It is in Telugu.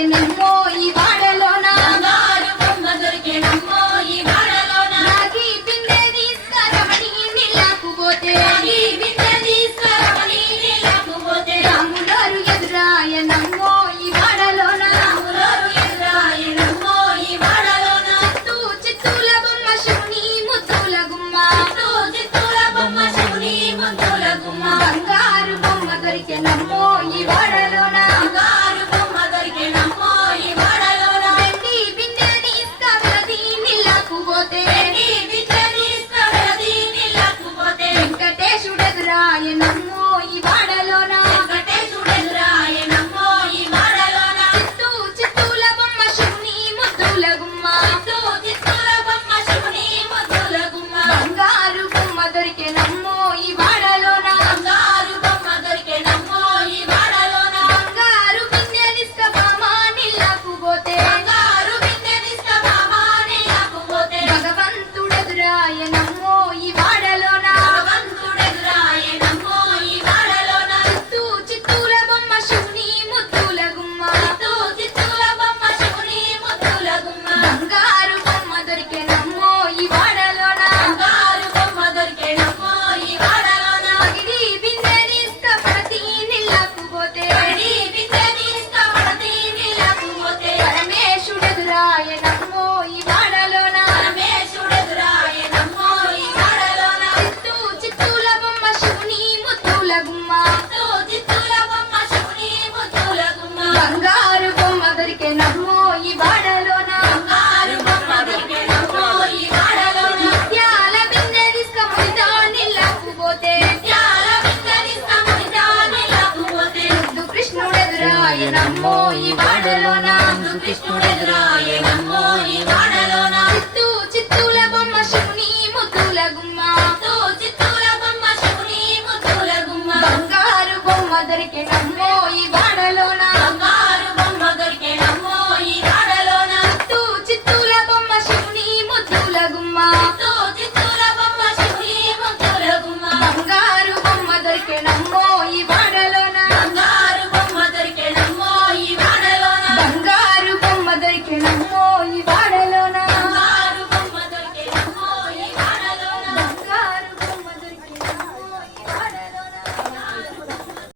దొరికెనమ్మో ఈ వాడలోన బంగారు బొమ్మ దొరికెనమ్మో ఈ వాడలోన రాగి బిందె తీసుకురమని నీళ్ళకు పోతే రాములోరు ఎదురాయనమ్మో ఈ వాడలోన చిత్తూల బొమ్మ శివుని ముద్దుల గుమ్మ బంగారు బొమ్మ దొరికెనమ్మో ఈ వాడలోన వెండి బిందె తీసుకురమని నీళ్ళకు పోతే వెంకటేశుడెదురాయనమ్మో ఈ వాడలోన చిత్తూల బొమ్మ శివుని ముద్దుల గుమ్మ బంగారు బొమ్మ దొరికెనమ్మో ఈ వాడలోన బంగారు బిందె తీసుకురామా నీళ్ళకు పోతే భగవంతుడెదురాయనమ్మో ఈ వాడలోన చిత్తూల బొమ్మ శివుని ముద్దుల గుమ్మ బంగారు బొమ్మ దొరికెనమ్మో ఈ వాడలోన పగిడి బిందె తీసుకుపడతి నీళ్ళకు పోతే పరమేశుడెదురాయనమ్మో ఈ వాడలోన చిత్తూల బొమ్మ శివుని ముద్దుల గుమ్మ బంగారు బొమ్మ దొరికెనమ్మో ఈ వాడలోన ముత్యాల బిందె తీసుకుముడితో నీళ్ళకు పోతే ముద్దు కృష్ణుడెదురాయనమ్మో ఈ వాడలోన